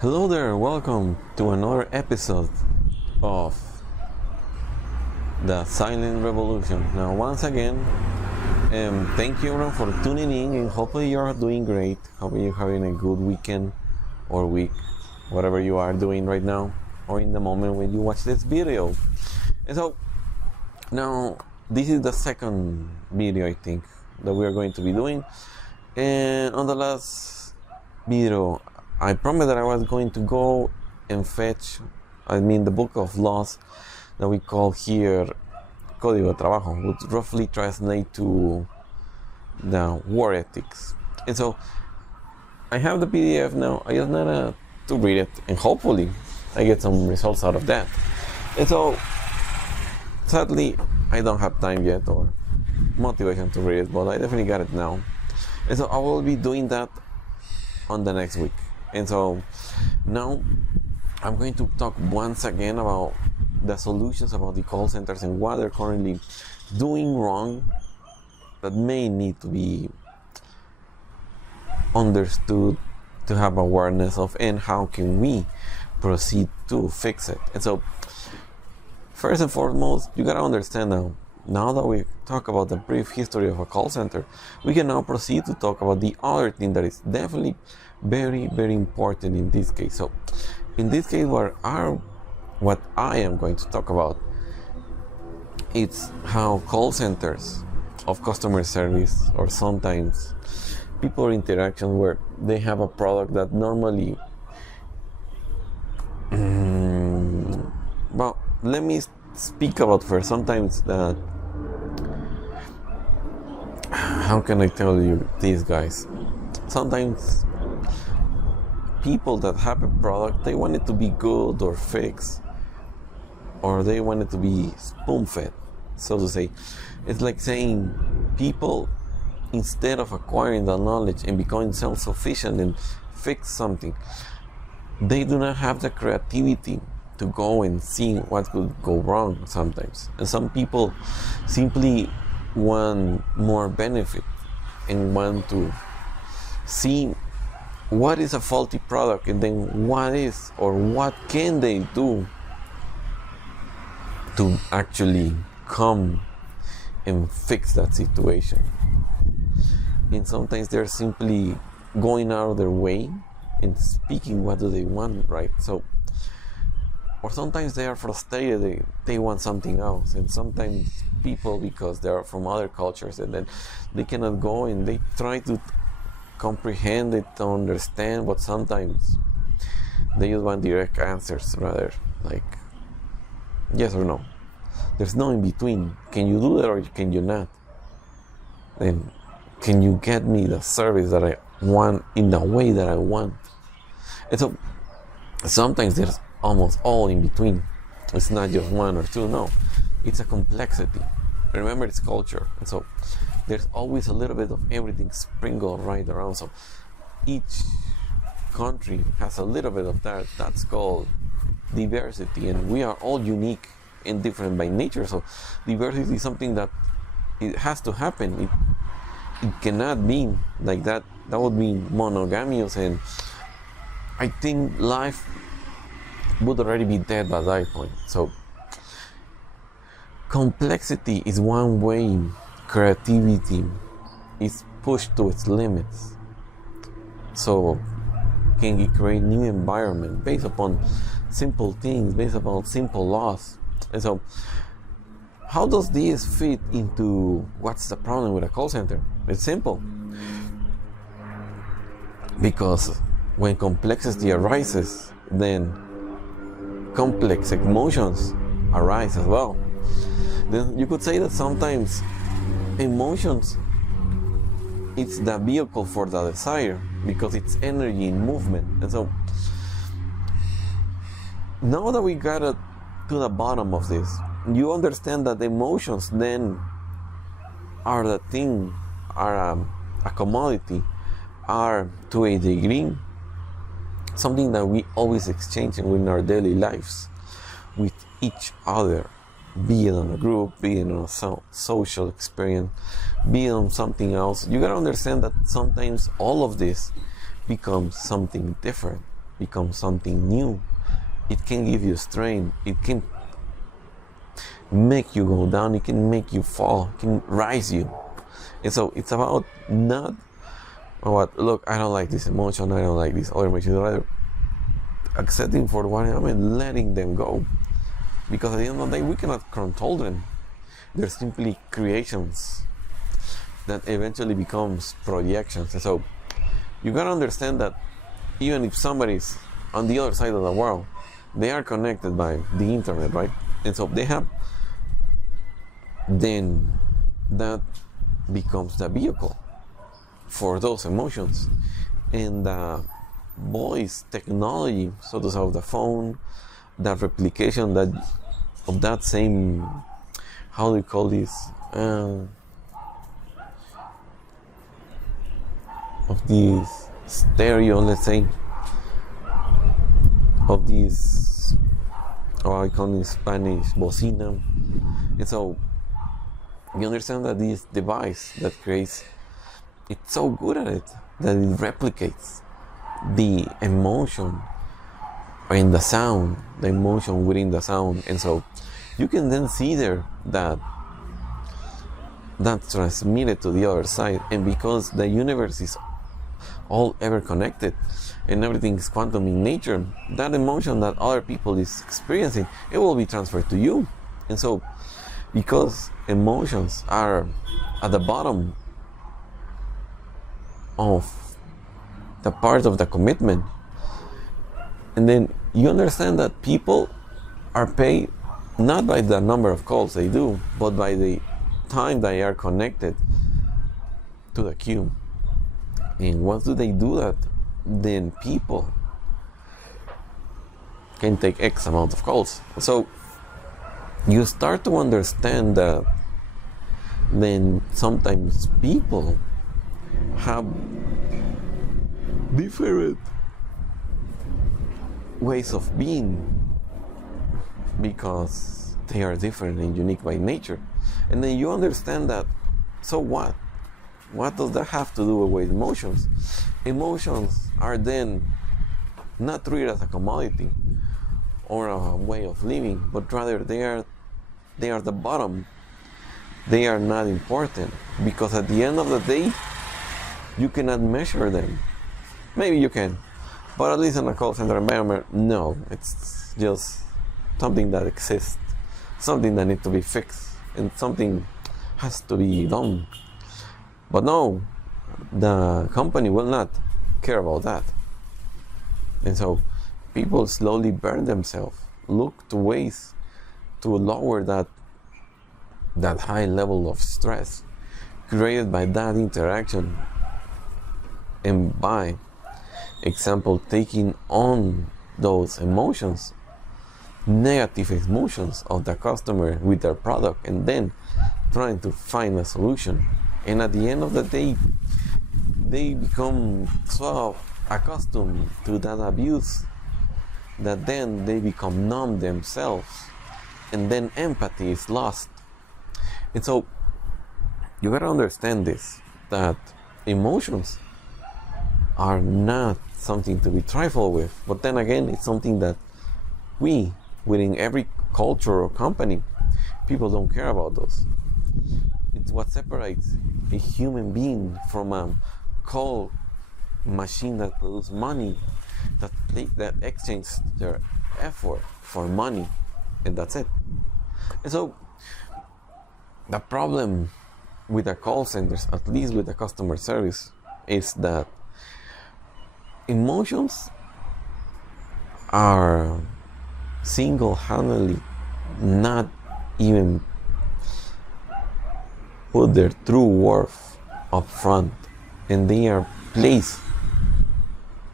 Hello there, welcome to another episode of the Silent Revolution. Now, once again, thank you everyone for tuning in, and hopefully you're doing great. Hopefully you're having a good weekend or week, whatever you are doing right now, or in the moment when you watch this video. And so, now, this is the second video, I think, that we are going to be doing. And on the last video, I promised that I was going to go and fetch, the book of laws that we call here Código de Trabajo, would roughly translate to the war ethics. And so I have the PDF now. I just need to read it, and hopefully I get some results out of that. And so sadly, I don't have time yet or motivation to read it, but I definitely got it now. And so I will be doing that on the next week. And so now I'm going to talk once again about the solutions about the call centers and what they're currently doing wrong that may need to be understood, to have awareness of, and how can we proceed to fix it. And so first and foremost, you gotta understand now that we talk about the brief history of a call center, we can now proceed to talk about the other thing that is definitely very, very important in this case. So in this case, what I am going to talk about, it's how call centers of customer service, or sometimes people interaction where they have a product that normally well, let me speak about first. Sometimes that, how can I tell you this, guys? Sometimes people that have a product, they want it to be good or fixed, or they want it to be spoon-fed, so to say. It's like saying people, instead of acquiring the knowledge and becoming self-sufficient and fix something, they do not have the creativity to go and see what could go wrong sometimes. And some people simply want more benefit and want to see what is a faulty product, and then what is, or what can they do to actually come and fix that situation. And sometimes they're simply going out of their way and speaking what do they want, right? So, or sometimes they are frustrated, they want something else. And sometimes people, because they are from other cultures, and then they cannot go and they try to comprehend it, to understand, but sometimes they just want direct answers, rather like yes or no. There's no in between. Can you do that or can you not? Then can you get me the service that I want in the way that I want? And so sometimes there's almost all in between. It's not just one or two, no. It's a complexity. Remember, it's culture. And so there's always a little bit of everything sprinkled right around. So each country has a little bit of that. That's called diversity. And we are all unique and different by nature. So diversity is something that it has to happen. It cannot be like that. That would be monogamous, and I think life would already be dead by that point. So complexity is one way creativity is pushed to its limits. So can we create new environment based upon simple things, based upon simple laws? And so how does this fit into what's the problem with a call center? It's simple. Because when complexity arises, then complex emotions arise as well. Then you could say that sometimes emotions, it's the vehicle for the desire, because it's energy in movement. And so now that we got to the bottom of this, you understand that emotions then are the thing, are a commodity, are to a degree something that we always exchange in our daily lives with each other, be it on a group, be it on a social experience, be it on something else. You gotta understand that sometimes all of this becomes something different. become something new. It can give you strength. It can make you go down. It can make you fall. It can rise you. And so it's about not about, look, I don't like this emotion. I don't like this other emotion. Rather, accepting for what I am and letting them go. Because at the end of the day, we cannot control them. They're simply creations that eventually becomes projections. And so you gotta understand that even if somebody's on the other side of the world, they are connected by the internet, right? And so they have, then that becomes the vehicle for those emotions. And the voice technology, so to say, of the phone, that replication that of that same, how do you call this, of this stereo, let's say, of this, or I call it in Spanish, bocina. And so you understand that this device that creates, it's so good at it that it replicates the emotion in the sound, the emotion within the sound. And so you can then see there that that's transmitted to the other side. And because the universe is all ever connected and everything is quantum in nature, that emotion that other people is experiencing, it will be transferred to you. And so because emotions are at the bottom of the part of the commitment, and then you understand that people are paid not by the number of calls they do, but by the time they are connected to the queue. And once do they do that, then people can take X amount of calls. So you start to understand that then sometimes people have different ways of being because they are different and unique by nature. And then you understand that, so what? What does that have to do with emotions? Emotions are then not treated as a commodity or a way of living, but rather they are the bottom. They are not important because at the end of the day, you cannot measure them. Maybe you can, but at least in a call center environment, no. It's just something that exists, something that needs to be fixed, and something has to be done. But no, the company will not care about that. And so people slowly burn themselves, look to ways to lower that high level of stress created by that interaction, and by example taking on those emotions, negative emotions of the customer with their product, and then trying to find a solution. And at the end of the day, they become so accustomed to that abuse that then they become numb themselves, and then empathy is lost. And so you gotta understand this, that emotions are not something to be trifled with, but then again, it's something that we, within every culture or company, people don't care about those. It's what separates a human being from a cold machine that produces money, that exchanges their effort for money, and that's it. And so the problem with the call centers, at least with the customer service, is that emotions are single-handedly not even put their true worth up front, and they are placed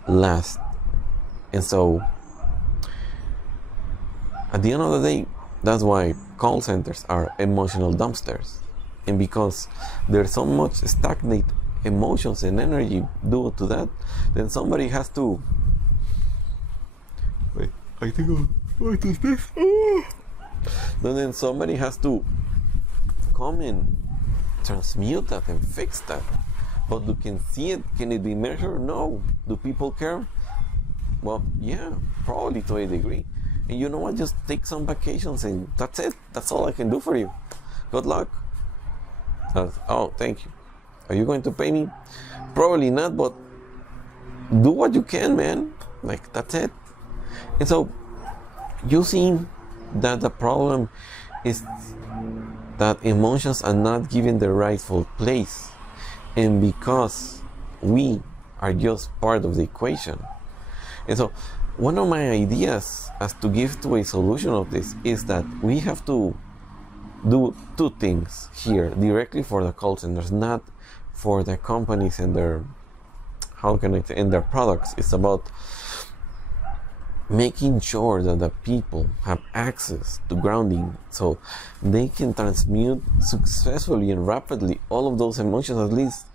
last. And so at the end of the day, that's why call centers are emotional dumpsters. And because there's so much stagnant emotions and energy due to that, then somebody has to, wait, I think what is this? Then somebody has to come and transmute that and fix that. But you can see it, can it be measured? No. Do people care? Well, yeah, probably to a degree. And you know what? Just take some vacations and that's it. That's all I can do for you. Good luck. Oh, thank you. Are you going to pay me? Probably not, but do what you can, man. Like, that's it. And so, you see that the problem is that emotions are not given the rightful place. And because we are just part of the equation. And so, one of my ideas as to give to a solution of this is that we have to do two things here directly for the call centers, not for the companies and their, how can I say, and their products. It's about making sure that the people have access to grounding so they can transmute successfully and rapidly all of those emotions. At least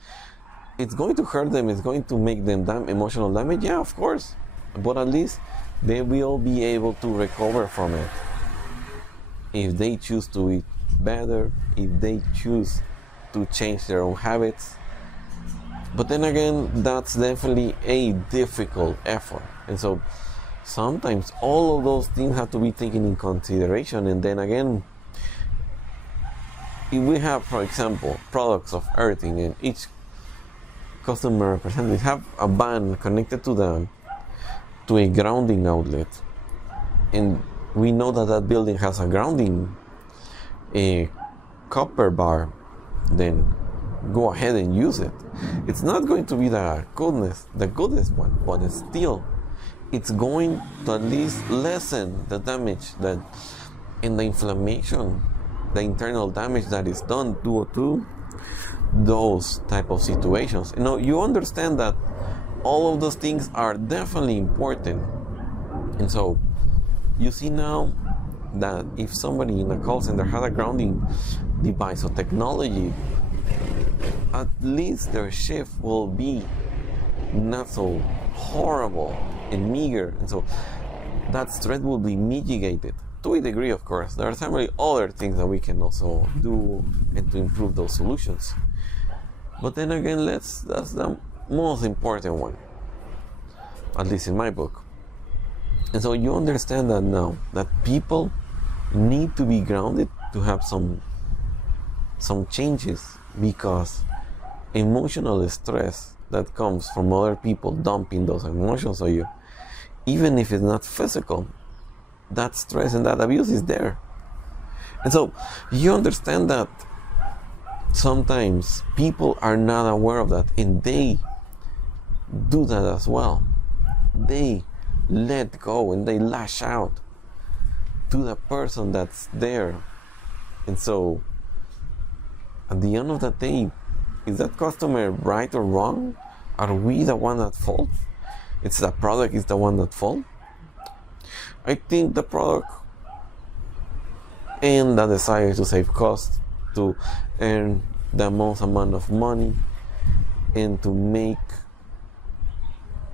it's going to hurt them, it's going to make them emotional damage, yeah, of course, but at least they will be able to recover from it if they choose to eat better, if they choose to change their own habits. But then again, that's definitely a difficult effort. And so sometimes all of those things have to be taken in consideration. And then again, if we have, for example, products of earthing and each customer representative have a band connected to a grounding outlet, and we know that that building has a grounding, a copper bar, then go ahead and use it. It's not going to be the goodest one, but still, it's going to at least lessen the damage that and the inflammation, the internal damage that is done due to those type of situations. You know, you understand that all of those things are definitely important. And so you see now that if somebody in a call center had a grounding device or technology, at least their shift will be not so horrible and meager, and so that stress will be mitigated to a degree. Of course, there are certainly other things that we can also do and to improve those solutions, but then again, that's the most important one, at least in my book. And so you understand that now, that people need to be grounded to have some changes, because emotional stress that comes from other people dumping those emotions on you, even if it's not physical, that stress and that abuse is there. And so you understand that sometimes people are not aware of that, and they do that as well. They let go and they lash out to the person that's there. And so at the end of the day, is that customer right or wrong? Are we the one at fault? It's the product is the one at fault? I think the product and the desire to save costs, to earn the most amount of money, and to make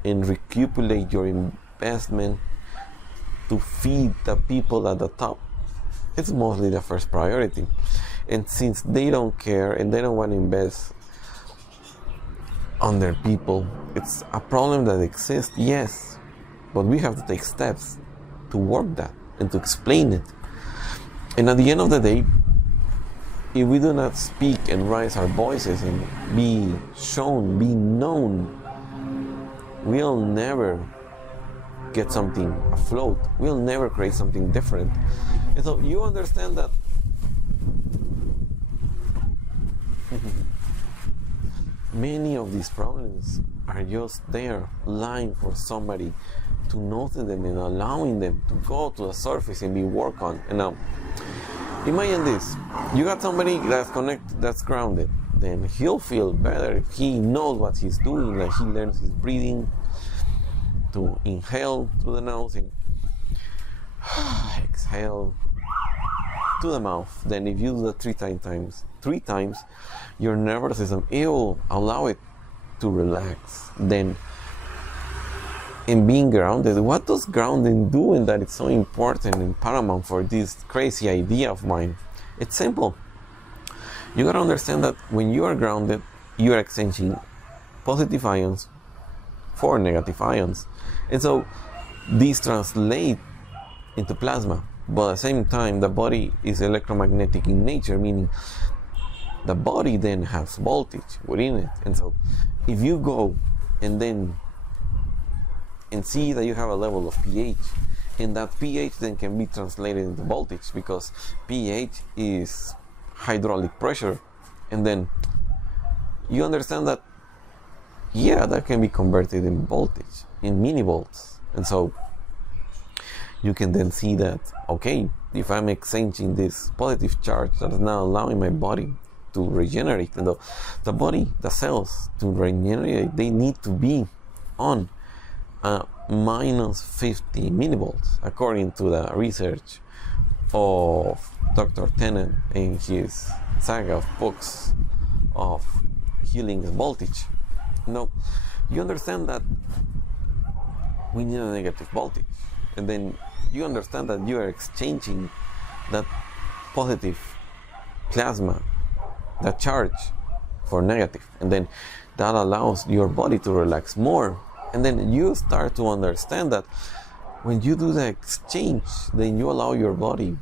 and recuperate your investment, to feed the people at the top, it's mostly the first priority. And since they don't care and they don't want to invest on their people, it's a problem that exists, yes, but we have to take steps to work that and to explain it. And at the end of the day, if we do not speak and raise our voices and be shown, be known, we'll never get something afloat. We'll never create something different. And so you understand that many of these problems are just there, lying for somebody to notice them and allowing them to go to the surface and be worked on. And now, imagine this: you got somebody that's connected, that's grounded. Then he'll feel better if he knows what he's doing, like he learns his breathing, to inhale through the nose and exhale to the mouth. Then if you do that three times, your nervous system, it will allow it to relax. Then in being grounded, what does grounding do, and that it's so important and paramount for this crazy idea of mine? It's simple. You gotta understand that when you are grounded, you are exchanging positive ions for negative ions. And so these translate into plasma, but at the same time the body is electromagnetic in nature, meaning the body then has voltage within it. And so if you go and then and see that you have a level of pH, and that pH then can be translated into voltage, because pH is hydraulic pressure, and then you understand that that can be converted in voltage, in millivolts. And so you can then see that, okay, if I'm exchanging this positive charge that is now allowing my body to regenerate, and the body, the cells, to regenerate, they need to be on minus 50 millivolts, according to the research of Dr. Tennant in his saga of books of healing voltage. Now, you understand that we need a negative voltage, and then you understand that you are exchanging that positive plasma, that charge, for negative, and then that allows your body to relax more. And then you start to understand that when you do the exchange, then you allow your body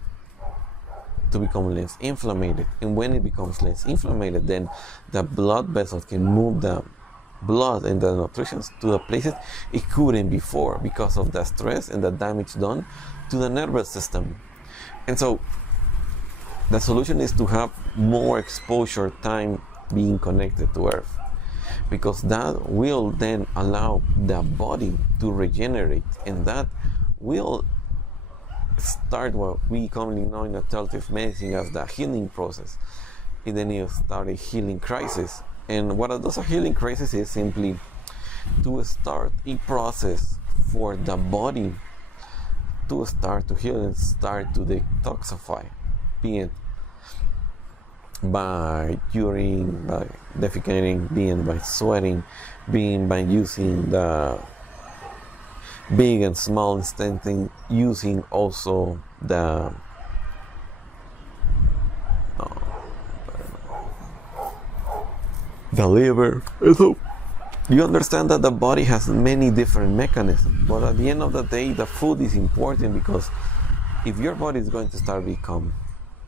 to become less inflamed. And when it becomes less inflamed, then the blood vessels can move the blood and the nutrition to the places it couldn't before, because of the stress and the damage done to the nervous system. And so the solution is to have more exposure time being connected to Earth, because that will then allow the body to regenerate, and that will start what we commonly know in alternative medicine as the healing process. And then you start a healing crisis. And what does a healing crisis is simply to start a process for the body to start to heal and start to detoxify, be it by urine, by defecating, being by sweating, being by using the big and small intestine, using also the liver. So you understand that the body has many different mechanisms, but at the end of the day, the food is important, because if your body is going to start become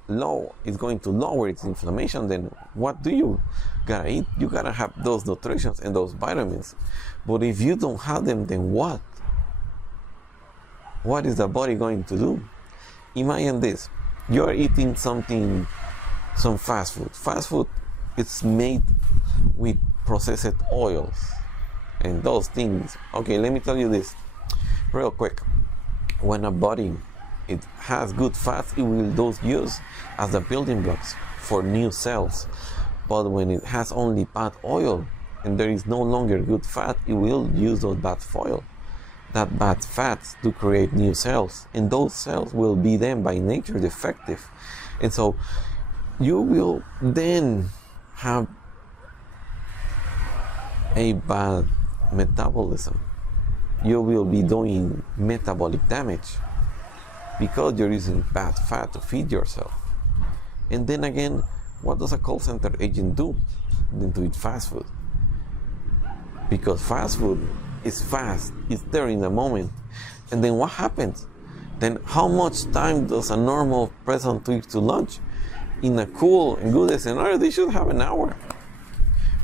low, it's going to lower its inflammation, then what do you gotta eat? You gotta have those nutrients and those vitamins. But if you don't have them, then what is the body going to do? Imagine this: you're eating some fast food. It's made with processed oils and those things. Okay, let me tell you this real quick. When a body it has good fats, it will those use as the building blocks for new cells. But when it has only bad oil and there is no longer good fat, it will use those bad fats to create new cells, and those cells will be then by nature defective. And so you will then have a bad metabolism. You will be doing metabolic damage, because you're using bad fat to feed yourself. And then again, what does a call center agent do? Then to eat fast food. Because fast food is fast, it's there in the moment. And then what happens? Then how much time does a normal person take to lunch? In a cool and good scenario, they should have an hour.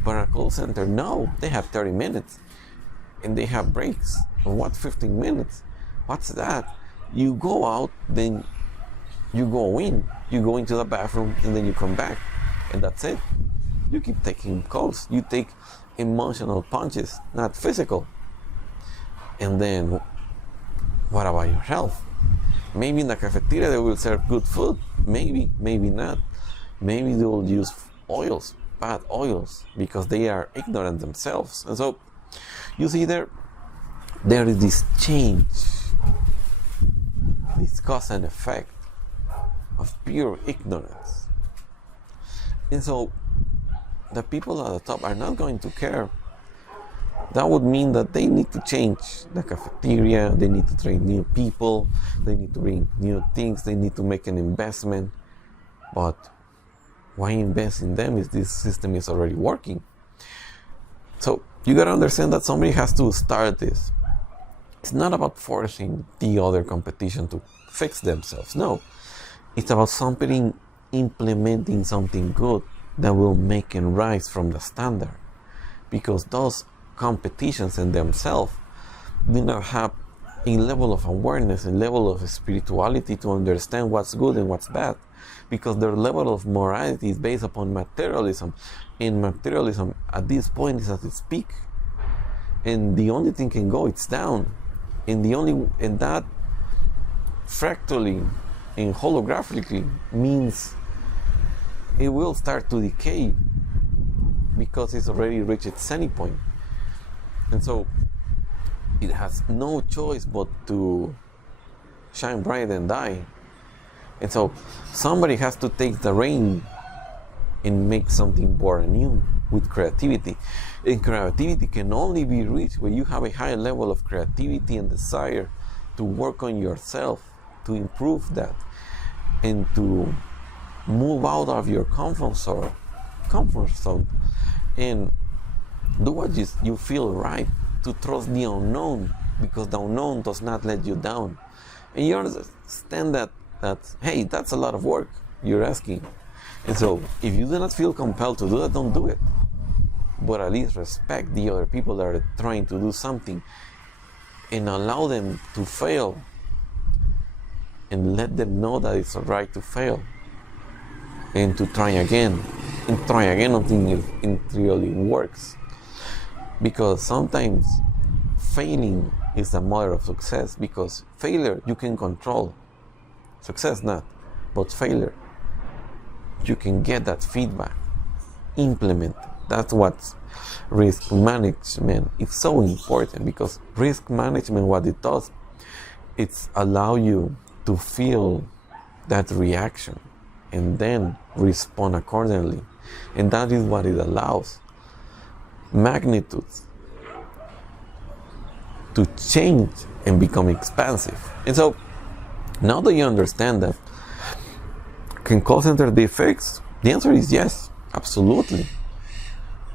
But a call center, no, they have 30 minutes. And they have breaks. And what, 15 minutes? What's that? You go out, then you go in. You go into the bathroom, and then you come back. And that's it. You keep taking calls. You take emotional punches, not physical. And then, what about your health? Maybe in the cafeteria they will serve good food. Maybe not. Maybe they will use oils, bad oils, because they are ignorant themselves. And so, you see there is this change, this cause and effect of pure ignorance. And so, the people at the top are not going to care. That would mean that they need to change the cafeteria, they need to train new people, they need to bring new things, they need to make an investment. But why invest in them if this system is already working? So you gotta understand that somebody has to start this. It's not about forcing the other competition to fix themselves. No, it's about something implementing something good that will make it rise from the standard. Because those competitions in themselves do not have a level of awareness, a level of spirituality to understand what's good and what's bad. Because their level of morality is based upon materialism. And materialism at this point is at its peak. And the only thing can go, it's down. And that fractally and holographically means it will start to decay because it's already reached its zenith point. And so it has no choice but to shine bright and die. And so somebody has to take the reign and make something born new with creativity. And creativity can only be reached when you have a high level of creativity and desire to work on yourself, to improve that, and to move out of your comfort zone and do what you feel right, to trust the unknown, because the unknown does not let you down. And you understand that hey, that's a lot of work you're asking. And so if you do not feel compelled to do that, don't do it. But at least respect the other people that are trying to do something and allow them to fail, and let them know that it's alright to fail and to try again until it really works. Because sometimes failing is the mother of success, because failure you can control, success not. But failure, you can get that feedback, implement. That's what risk management is so important, because risk management, what it does, it's allow you to feel that reaction and then respond accordingly. And that is what it allows magnitudes to change and become expansive. And so now that you understand that, can call center defects? The answer is yes, absolutely.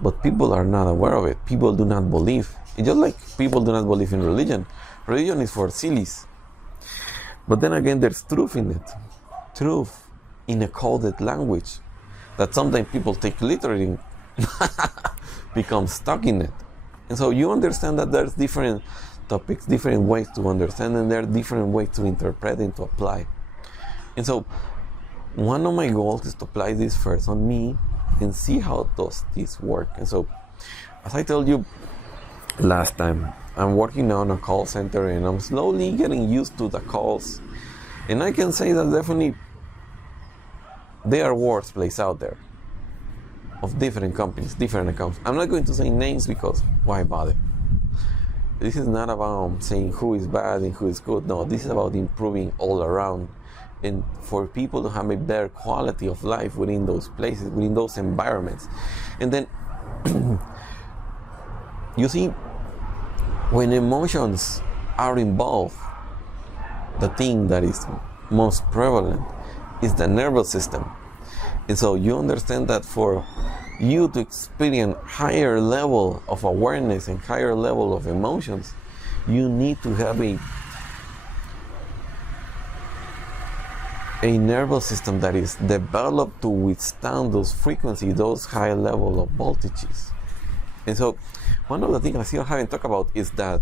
But people are not aware of it. People do not believe. It's just like people do not believe in religion. Religion is for sillies. But then again, there's truth in it. Truth in a coded language that sometimes people take literally, become stuck in it. And so you understand that there's different topics, different ways to understand, and there are different ways to interpret and to apply. And so one of my goals is to apply this first on me and see how does this work. And so, as I told you last time, I'm working now on a call center and I'm slowly getting used to the calls. And I can say that definitely there are worse places out there of different companies, different accounts. I'm not going to say names because why bother? This is not about saying who is bad and who is good. No, this is about improving all around, and for people to have a better quality of life within those places, within those environments. And then you see, when emotions are involved, the thing that is most prevalent is the nervous system. And so you understand that for you to experience higher level of awareness and higher level of emotions, you need to have a nervous system that is developed to withstand those frequencies, those high level of voltages. And so one of the things I still haven't talked about is that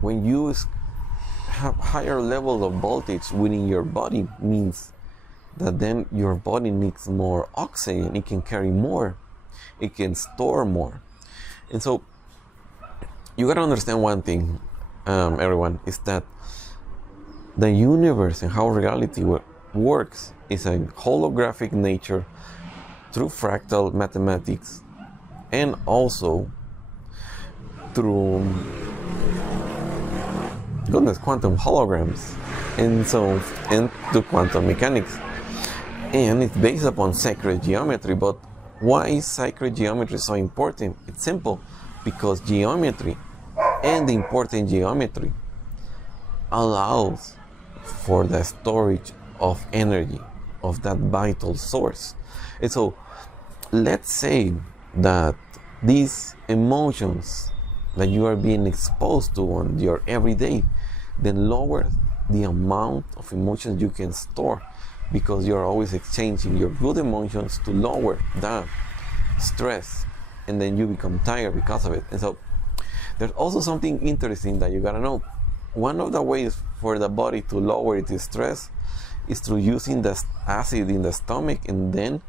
when you have higher level of voltage within your body, means that then your body needs more oxygen. It can carry more, it can store more. And so you got to understand one thing, everyone, is that the universe and how reality works is a holographic nature through fractal mathematics, and also through quantum holograms, and to quantum mechanics. And it's based upon sacred geometry. But why is sacred geometry so important? It's simple, because geometry and the important geometry allows for the storage of energy, of that vital source. And so let's say that these emotions that you are being exposed to on your everyday, then lower the amount of emotions you can store, because you're always exchanging your good emotions to lower that stress, and then you become tired because of it. And so there's also something interesting that you gotta know. One of the ways for the body to lower its stress is through using the acid in the stomach and then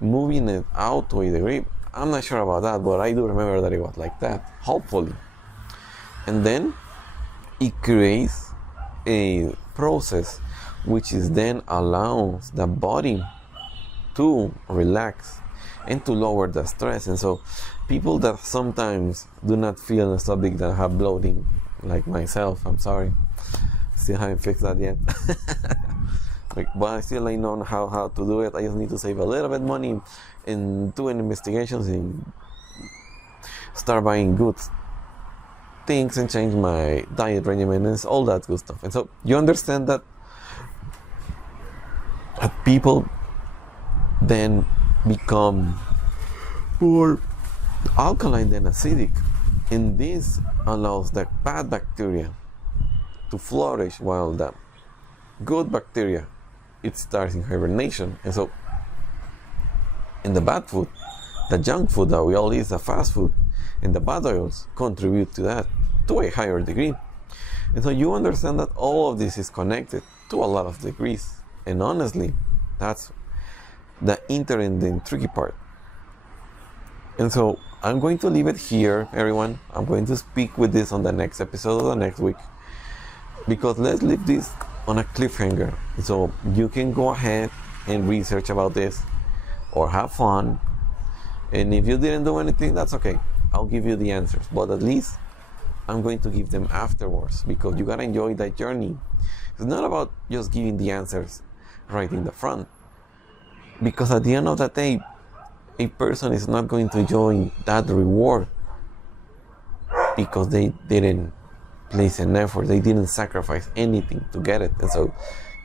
moving it out to a degree. I'm not sure about that, but I do remember that it was like that, hopefully. And then it creates a process which is then allows the body to relax and to lower the stress. And so people that sometimes do not feel the stomach, that have bloating, like myself, I'm sorry, still haven't fixed that yet. But I still ain't know how to do it. I just need to save a little bit money and doing investigations and start buying good things and change my diet regimen and all that good stuff. And so you understand that people then become more alkaline than acidic, and this allows the bad bacteria to flourish, while the good bacteria, it starts in hibernation. And so in the bad food, the junk food that we all eat, the fast food, and the bad oils contribute to that to a higher degree. And so you understand that all of this is connected to a lot of degrees. And honestly, that's the interesting, tricky part. And so I'm going to leave it here, everyone. I'm going to speak with this on the next episode of the next week, because let's leave this on a cliffhanger. So you can go ahead and research about this or have fun. And if you didn't do anything, that's okay. I'll give you the answers, but at least I'm going to give them afterwards, because you gotta enjoy that journey. It's not about just giving the answers right in the front, because at the end of the day, a person is not going to enjoy that reward because they didn't place an effort, they didn't sacrifice anything to get it, and so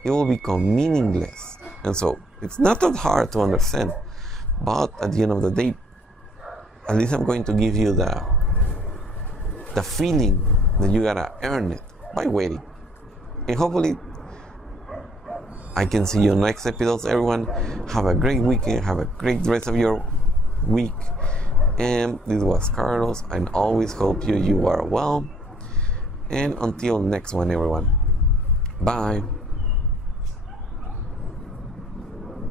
it will become meaningless. And so it's not that hard to understand, but at the end of the day, at least I'm going to give you the feeling that you gotta earn it by waiting. And hopefully I can see you next episodes, everyone. Have a great weekend, have a great rest of your week. And this was Carlos. I always hope you are well. And until next one, everyone. Bye.